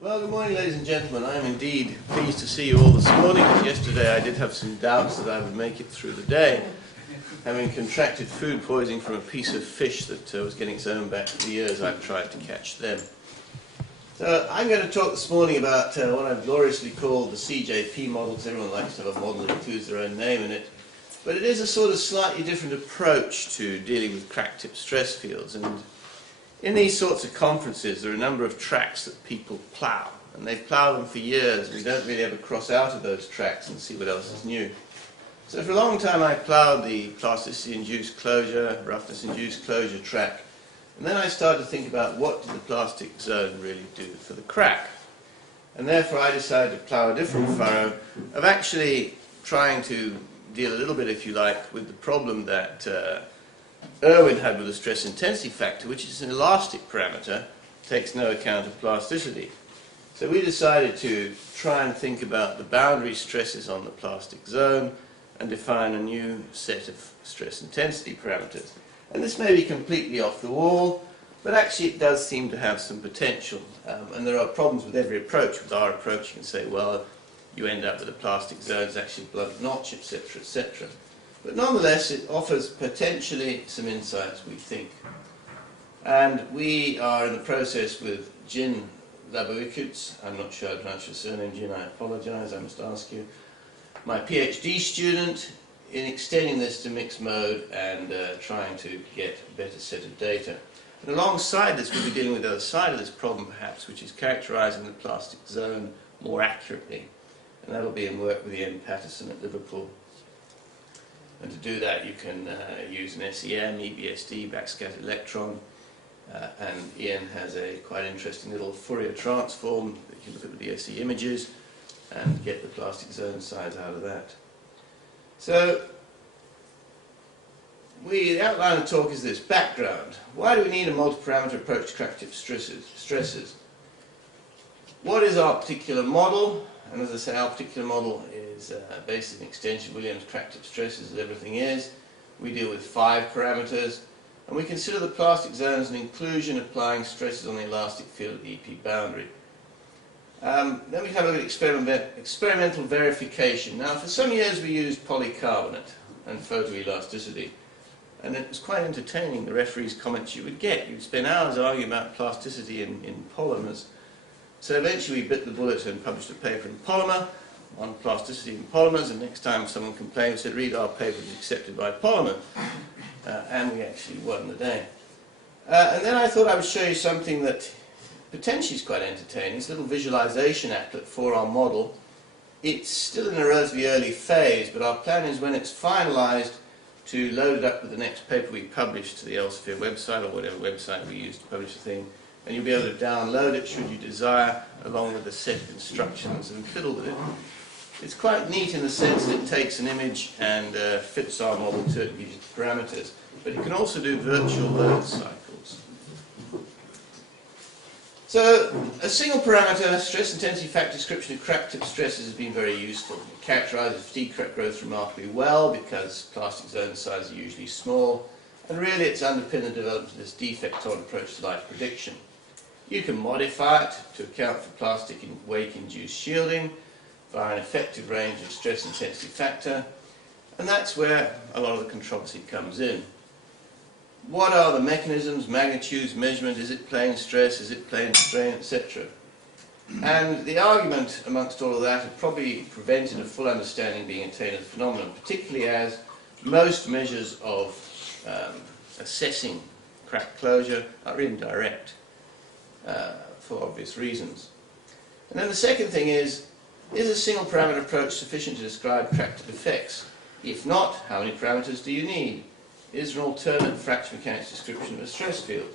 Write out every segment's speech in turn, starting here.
Well, good morning, ladies and gentlemen. I am indeed pleased to see you all this morning. Yesterday I did have some doubts that I would make it through the day, having contracted food poisoning from a piece of fish that was getting its own back for the years I've tried to catch them. So I'm going to talk this morning about what I've gloriously called the CJP model, because everyone likes to have a model that includes their own name in it. But it is a sort of slightly different approach to dealing with crack-tip stress fields. And in these sorts of conferences, there are a number of tracks that people plough, and they plough them for years. We don't really ever cross out of those tracks and see what else is new. So for a long time I ploughed the plasticity-induced closure, roughness-induced closure track, and then I started to think about what did the plastic zone really do for the crack. And therefore I decided to plough a different furrow of actually trying to deal a little bit, if you like, with the problem that Irwin had with the stress intensity factor, which is an elastic parameter, takes no account of plasticity. So we decided to try and think about the boundary stresses on the plastic zone and define a new set of stress intensity parameters. And this may be completely off the wall, but actually it does seem to have some potential. And there are problems with every approach. With our approach you can say, well, you end up with a plastic zone that's actually a blunt notch, etc., etc. But nonetheless, it offers potentially some insights, we think. And we are in the process with Jin Laboikutz, I'm not sure how to pronounce your surname, Jin, I apologize, I must ask you, my PhD student, in extending this to mixed mode and trying to get a better set of data. And alongside this, we'll be dealing with the other side of this problem, perhaps, which is characterizing the plastic zone more accurately. And that'll be in work with Ian Patterson at Liverpool. And to do that you can use an SEM, EBSD, backscatter electron, and Ian has a quite interesting little Fourier transform that you can look at the BSE images and get the plastic zone size out of that. So the outline of the talk is this: background. Why do we need a multi-parameter approach to crack-tip stresses? What is our particular model? And as I say, our particular model is based on extension Williams crack-tip stresses, as everything is. We deal with 5 parameters, and we consider the plastic zone as an inclusion applying stresses on the elastic field at the EP boundary. Then we have a look at experimental verification. Now, for some years we used polycarbonate and photoelasticity, and it was quite entertaining, the referee's comments you would get. You'd spend hours arguing about plasticity in polymers. So eventually we bit the bullet and published a paper in Polymer on plasticity in polymers, and next time someone complained, we said, read our paper, is accepted by Polymer. And we actually won the day. And then I thought I would show you something that potentially is quite entertaining. It's a little visualization applet for our model. It's still in a relatively early phase, but our plan is when it's finalized to load it up with the next paper we publish to the Elsevier website, or whatever website we use to publish the thing. And you'll be able to download it should you desire, along with a set of instructions, and fiddle with it. It's quite neat in the sense that it takes an image and fits our model to it, gives you the parameters. But it can also do virtual load cycles. So a single parameter stress intensity factor description of crack-tip stresses has been very useful. It characterizes fatigue crack growth remarkably well because plastic zone sizes are usually small, and really it's underpinned the development of this defect-tolerant approach to life prediction. You can modify it to account for plastic and weight-induced shielding via an effective range of stress intensity factor, and that's where a lot of the controversy comes in. What are the mechanisms, magnitudes, measurement? Is it plane stress? Is it plane strain, etc.? And the argument amongst all of that had probably prevented a full understanding being attained of the phenomenon, particularly as most measures of assessing crack closure are indirect. For obvious reasons. And then the second thing is a single parameter approach sufficient to describe crack-tip effects? If not, how many parameters do you need? Is there an alternate fracture mechanics description of a stress field?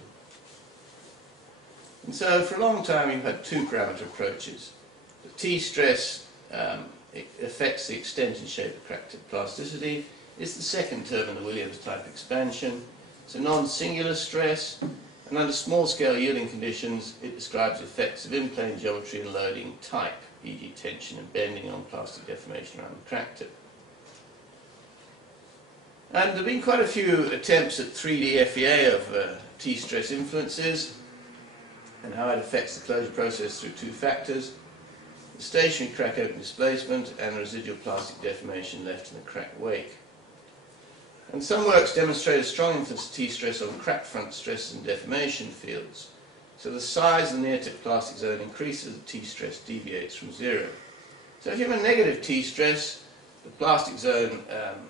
And so for a long time you've had 2 parameter approaches. The T-stress affects the extent and shape of crack-tip plasticity. It's the second term in the Williams type expansion. It's a non-singular stress. And under small-scale yielding conditions, it describes the effects of in-plane geometry and loading type, e.g. tension and bending on plastic deformation around the crack tip. And there have been quite a few attempts at 3D FEA of T-stress influences, and how it affects the closure process through two factors: the stationary crack open displacement and the residual plastic deformation left in the crack wake. And some works demonstrate a strong influence of T-stress on crack front stresses and deformation fields. So the size of the near-tip plastic zone increases as the T-stress deviates from zero. So if you have a negative T-stress, the plastic zone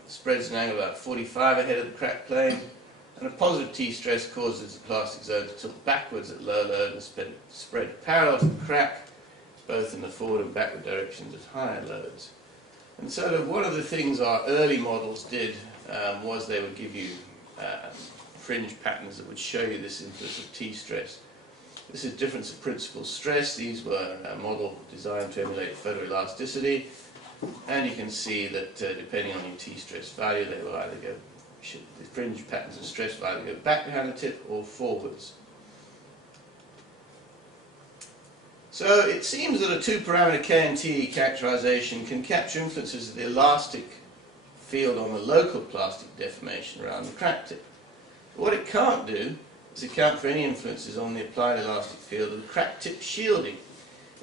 spreads an angle about 45 ahead of the crack plane, and a positive T-stress causes the plastic zone to tilt backwards at low load and spread parallel to the crack, both in the forward and backward directions at higher loads. And so one of the things our early models did was they would give you fringe patterns that would show you this influence of T-stress. This is difference of principal stress. These were a model designed to emulate photoelasticity, and you can see that depending on your T-stress value, they will either go, the fringe patterns of stress will either go back behind the tip or forwards. So it seems that a two-parameter K and T characterization can capture influences of the elastic field on the local plastic deformation around the crack tip. But what it can't do is account for any influences on the applied elastic field of the crack tip shielding.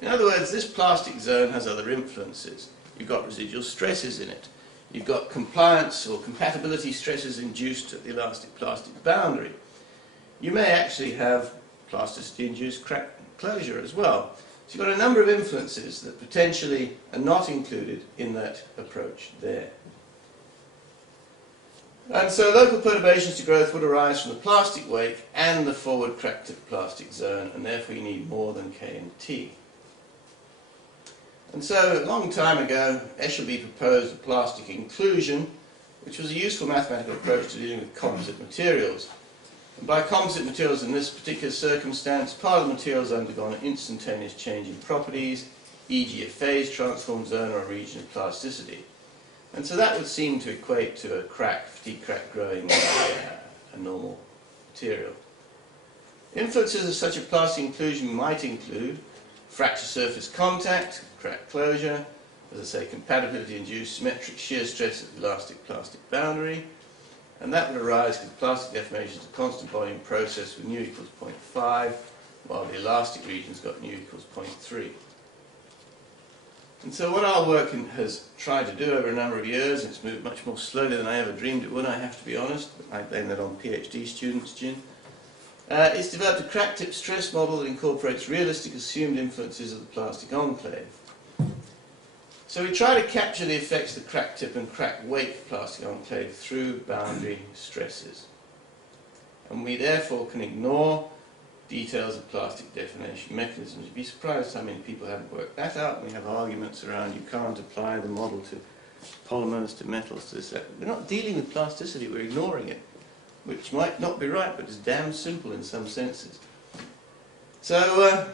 In other words, this plastic zone has other influences. You've got residual stresses in it. You've got compliance or compatibility stresses induced at the elastic plastic boundary. You may actually have plasticity-induced crack closure as well. So you've got a number of influences that potentially are not included in that approach there. And so local perturbations to growth would arise from the plastic wake and the forward crack tip plastic zone, and therefore you need more than K and T. And so a long time ago, Eshelby proposed a plastic inclusion, which was a useful mathematical approach to dealing with composite materials. And by composite materials in this particular circumstance, part of the material has undergone an instantaneous change in properties, e.g. a phase transform zone or a region of plasticity. And so that would seem to equate to a crack, fatigue crack growing a normal material. Influences of such a plastic inclusion might include fracture surface contact, crack closure, as I say, compatibility-induced symmetric shear stress at the elastic plastic boundary, and that would arise because plastic deformation is a constant volume process with nu equals 0.5, while the elastic region's got nu equals 0.3. And so what our work has tried to do over a number of years, and it's moved much more slowly than I ever dreamed it would, I have to be honest, but I blame that on PhD students, Jin, is developed a crack tip stress model that incorporates realistic assumed influences of the plastic enclave. So we try to capture the effects of the crack tip and crack wake plastic enclave through boundary stresses. And we therefore can ignore details of plastic deformation mechanisms. You'd be surprised how many people haven't worked that out, and we have arguments around you can't apply the model to polymers, to metals, to this, that. We're not dealing with plasticity, we're ignoring it, which might not be right, but is damn simple in some senses. So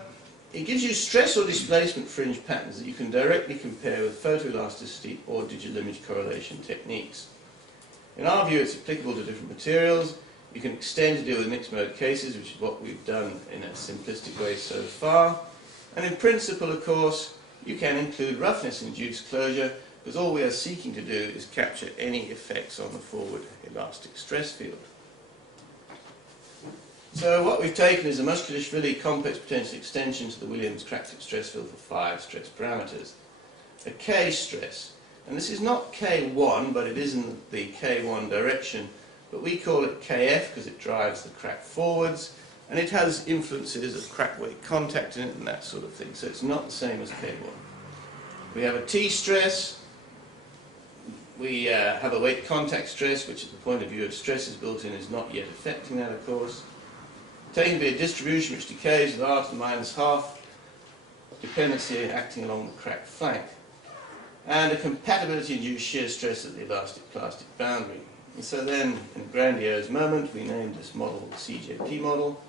it gives you stress or displacement fringe patterns that you can directly compare with photoelasticity or digital image correlation techniques. In our view, it's applicable to different materials. You can extend to deal with mixed mode cases, which is what we've done in a simplistic way so far. And in principle, of course, you can include roughness-induced closure, because all we are seeking to do is capture any effects on the forward elastic stress field. So what we've taken is a Musculishvili complex potential extension to the Williams crack tip stress field for 5 stress parameters. A K stress, and this is not K1, but it is in the K1 direction, but we call it KF because it drives the crack forwards, and it has influences of crack wake contact in it and that sort of thing, so it's not the same as K1. We have a T stress, we have a wake contact stress, which at the point of view of stresses built in is not yet affecting that, of course. Taken to be a distribution which decays with r to the minus half dependency acting along the crack flank, and a compatibility-induced shear stress at the elastic plastic boundary. And so then, in a grandiose moment, we named this model the CJP model,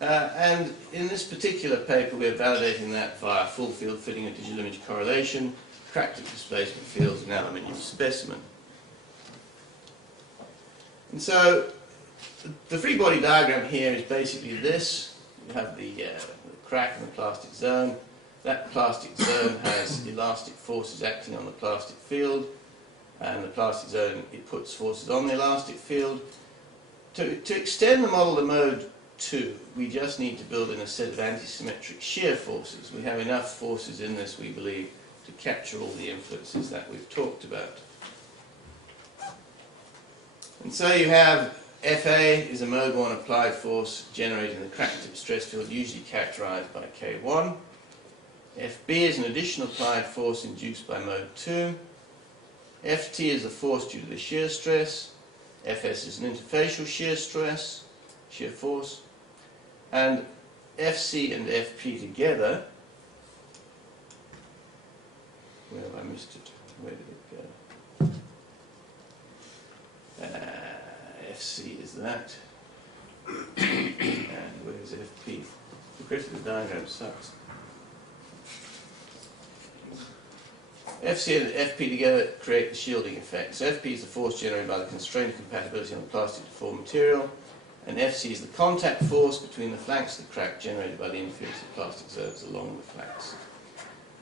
and in this particular paper we are validating that via full field fitting and digital image correlation, crack tip displacement fields in an aluminium specimen. And so the free body diagram here is basically this. You have the crack in the plastic zone. That plastic zone has elastic forces acting on the plastic field, and the plastic zone, it puts forces on the elastic field. To extend the model to mode 2. We just need to build in a set of antisymmetric shear forces. We have enough forces in this, we believe, to capture all the influences that we've talked about. And so you have FA is a mode 1 applied force generating the crack tip stress field, usually characterized by K1. FB is an additional applied force induced by mode 2. FT is a force due to the shear stress. FS is an interfacial shear force. And FC and FP together, where have I missed it? Where did it go? FC is that. And where's FP? The critical diagram sucks. FC and FP together create the shielding effect. So FP is the force generated by the constraint compatibility on the plastic deformed material, and FC is the contact force between the flanks of the crack generated by the interference of plastic zones along the flanks.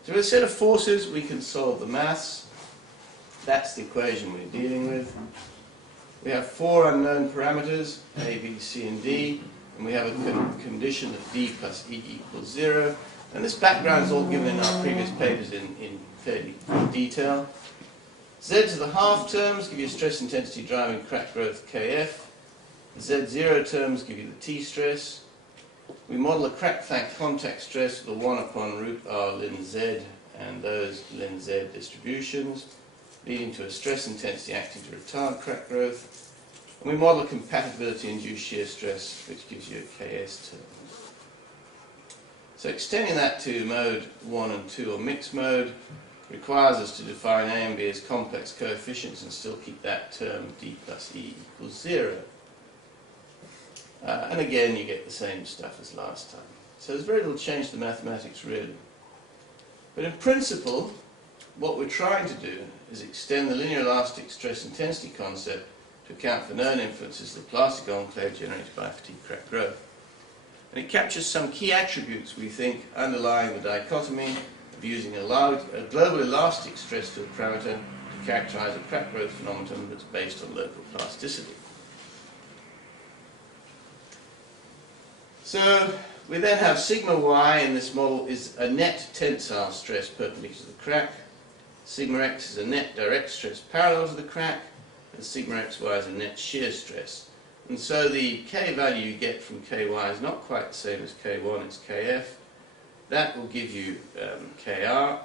So with a set of forces, we can solve the maths. That's the equation we're dealing with. We have 4 unknown parameters, A, B, C, and D, and we have a condition that D plus E equals 0. And this background is all given in our previous papers in fairly detail. Z to the half terms give you stress intensity driving crack growth Kf. Z0 terms give you the T stress. We model a crack flank contact stress with a 1 upon root R ln Z and those ln Z distributions, leading to a stress intensity acting to retard crack growth. And we model a compatibility-induced shear stress, which gives you a Ks term. So extending that to mode 1 and 2 or mixed mode requires us to define A and B as complex coefficients and still keep that term D plus E equals 0. And again, you get the same stuff as last time. So there's very little change to the mathematics, really. But in principle, what we're trying to do is extend the linear elastic stress intensity concept to account for known influences of the plastic enclave generated by fatigue crack growth. And it captures some key attributes, we think, underlying the dichotomy of using a global elastic stress field parameter to characterize a crack growth phenomenon that's based on local plasticity. So we then have sigma y in this model is a net tensile stress perpendicular to the crack. Sigma x is a net direct stress parallel to the crack, and sigma xy is a net shear stress. And so the K value you get from Ky is not quite the same as K1, it's Kf. That will give you Kr,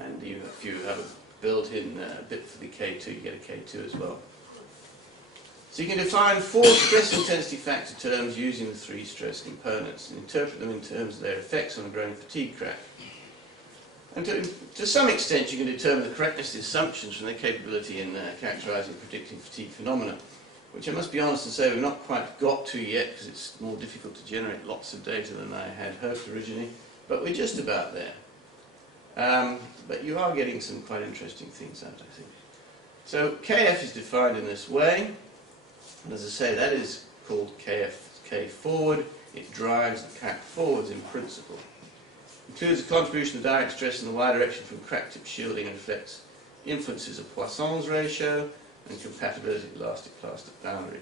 and if you have a built-in bit for the K2, you get a K2 as well. So you can define 4 stress intensity factor terms using the 3 stress components and interpret them in terms of their effects on a growing fatigue crack. And to some extent you can determine the correctness of the assumptions from their capability in characterizing and predicting fatigue phenomena, which I must be honest and say we've not quite got to yet because it's more difficult to generate lots of data than I had hoped originally, but we're just about there. But you are getting some quite interesting things out, I think. So Kf is defined in this way, and as I say, that is called K forward. It drives the crack forwards in principle. Includes a contribution of direct stress in the y direction from crack tip shielding and reflects influences of Poisson's ratio and compatibility of elastic plastic boundary.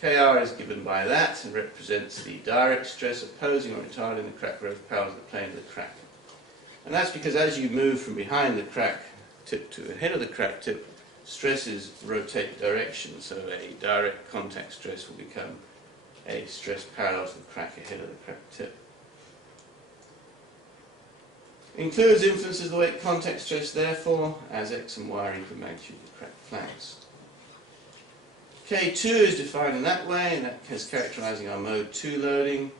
Kr is given by that and represents the direct stress opposing or retarding the crack growth parallel to the plane of the crack. And that's because as you move from behind the crack tip to ahead of the crack tip, stresses rotate direction, so a direct contact stress will become a stress parallel to the crack ahead of the crack tip. Includes influences of the weight contact stress, therefore, as x and y are equal magnitude of the crack flanks. K2 is defined in that way, and that is characterizing our mode 2 loading,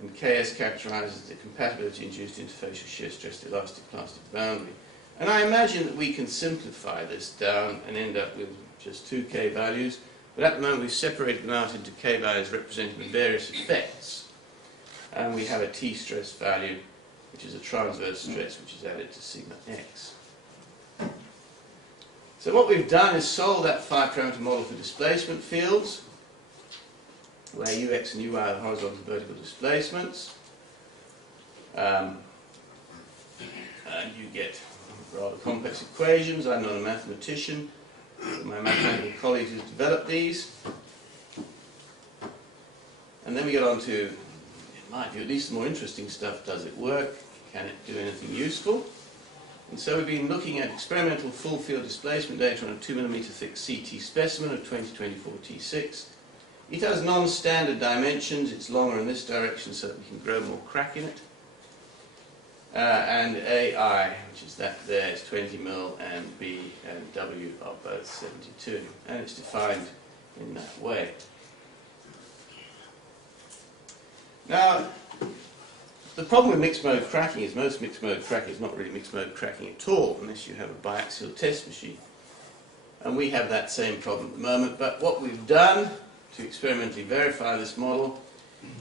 and Ks characterizes the compatibility-induced interfacial shear stress to elastic plastic boundary. And I imagine that we can simplify this down and end up with just 2 K values, but at the moment we've separated them out into K values representing the various effects, and we have a T stress value, which is a transverse stress which is added to sigma x. So what we've done is solve that 5-parameter model for displacement fields, where ux and uy are the horizontal and vertical displacements. And you get rather complex equations. I'm not a mathematician. My mathematical colleagues have developed these. And then we get on to, in my view, at least the more interesting stuff. Does it work? Can it do anything useful? And so we've been looking at experimental full field displacement data on a 2mm thick CT specimen of 2024 T6. It has non-standard dimensions. It's longer in this direction so that we can grow more crack in it. And AI, which is that there, is 20 mil, and B and W are both 72. And it's defined in that way. Now, the problem with mixed mode cracking is most mixed mode cracking is not really mixed mode cracking at all unless you have a biaxial test machine. And we have that same problem at the moment, but what we've done to experimentally verify this model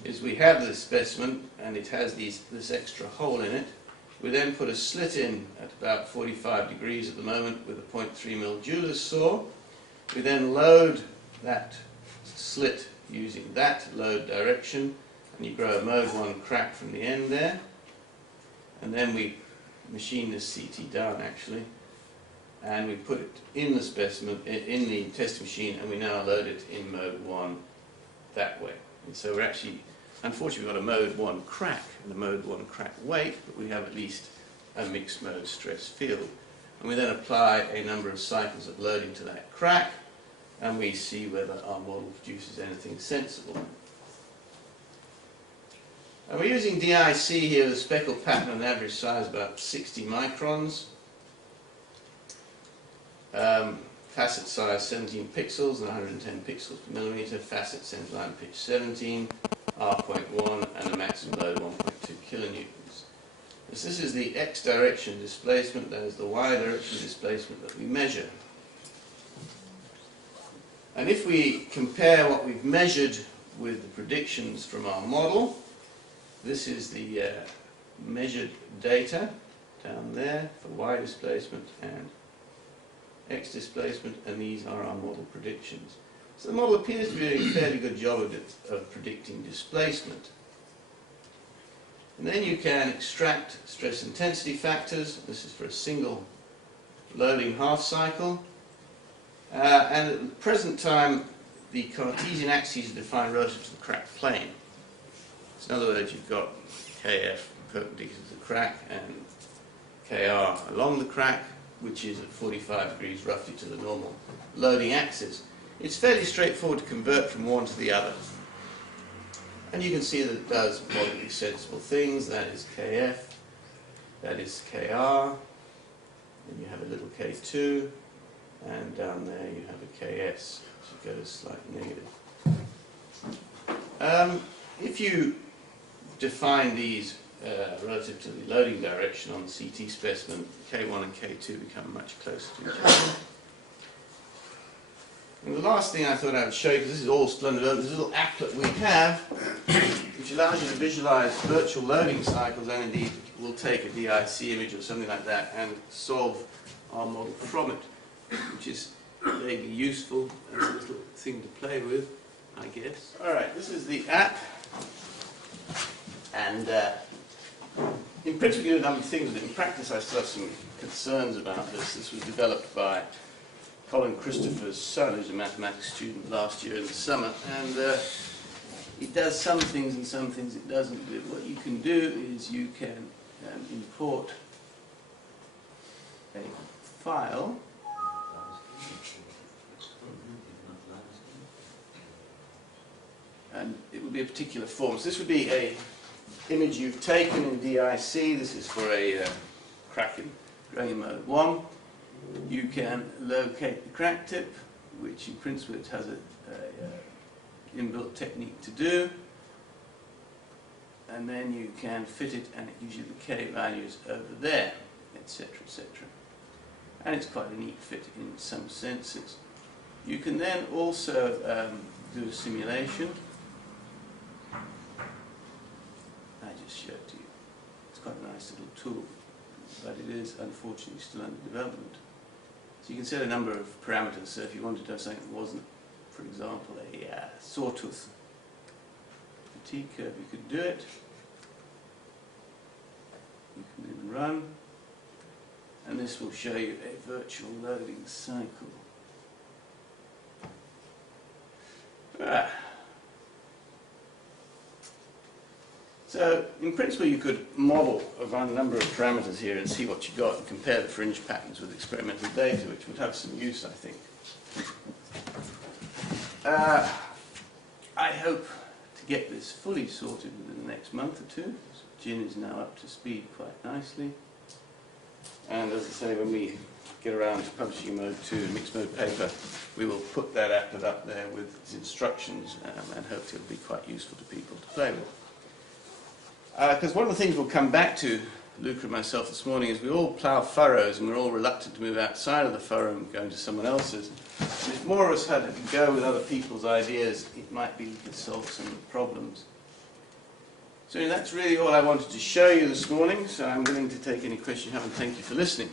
is we have this specimen and it has this extra hole in it. We then put a slit in at about 45 degrees at the moment with a 0.3mm jeweler's saw. We then load that slit using that load direction, and you grow a mode 1 crack from the end there. And then we machine this CT down actually, and we put it in the specimen, in the test machine, and we now load it in mode 1 that way. And so we're actually, unfortunately, we've got a mode 1 crack and a mode 1 crack weight, but we have at least a mixed mode stress field. And we then apply a number of cycles of loading to that crack, and we see whether our model produces anything sensible. And we're using DIC here with a speckle pattern and average size about 60 microns. Facet size 17 pixels and 110 pixels per millimeter. Facet centerline pitch 17, R.1, and a maximum load 1.2 kilonewtons. This is the X direction displacement, that is the Y direction displacement that we measure. And if we compare what we've measured with the predictions from our model, this is the measured data down there for Y displacement and X displacement, and these are our model predictions. So the model appears to be doing a fairly good job of predicting displacement. And then you can extract stress intensity factors. This is for a single loading half cycle. And at the present time, the Cartesian axes are defined relative to the crack plane. So in other words, you've got Kf perpendicular to the crack and Kr along the crack, which is at 45 degrees roughly to the normal loading axis. It's fairly straightforward to convert from one to the other. And you can see that it does moderately sensible things. That is Kf, that is Kr, then you have a little K2, and down there you have a Ks, which goes slightly negative. If you define these relative to the loading direction on the CT specimen, K1 and K2 become much closer to each other. And the last thing I thought I would show you, because this is all splendid, this little applet we have, which allows you to visualize virtual loading cycles, and indeed we'll take a DIC image or something like that and solve our model from it, which is vaguely useful as a little thing to play with, I guess. Alright, this is the app, and in principle you do a number of things with it. In practice I still have some concerns about this. This was developed by Colin Christopher's son, who's a mathematics student last year in the summer, and it does some things and some things it doesn't do. What you can do is you can import a file and it would be a particular form. So this would be a image you've taken in DIC. This is for a crack in growing mode 1. You can locate the crack tip, which in principle it has an inbuilt technique to do, and then you can fit it, and it gives you the K values over there, etc., etc. And it's quite a neat fit in some senses. You can then also do a simulation. I just showed it to you. It's quite a nice little tool, but it is unfortunately still under development. So you can set a number of parameters. So if you wanted to have something that wasn't, for example, a sawtooth fatigue curve, you could do it. You can then run, and this will show you a virtual loading cycle. So, in principle, you could model a number of parameters here and see what you got and compare the fringe patterns with experimental data, which would have some use, I think. I hope to get this fully sorted within the next month or two. Gin is now up to speed quite nicely. And as I say, when we get around to publishing mode 2 and mixed mode paper, we will put that applet up there with its instructions, and hopefully it'll be quite useful to people to play with. Because one of the things we'll come back to, Luca and myself this morning, is we all plough furrows and we're all reluctant to move outside of the furrow and go into someone else's. And if more of us had to go with other people's ideas, it might be we could solve some problems. So that's really all I wanted to show you this morning, so I'm willing to take any question you have, and thank you for listening.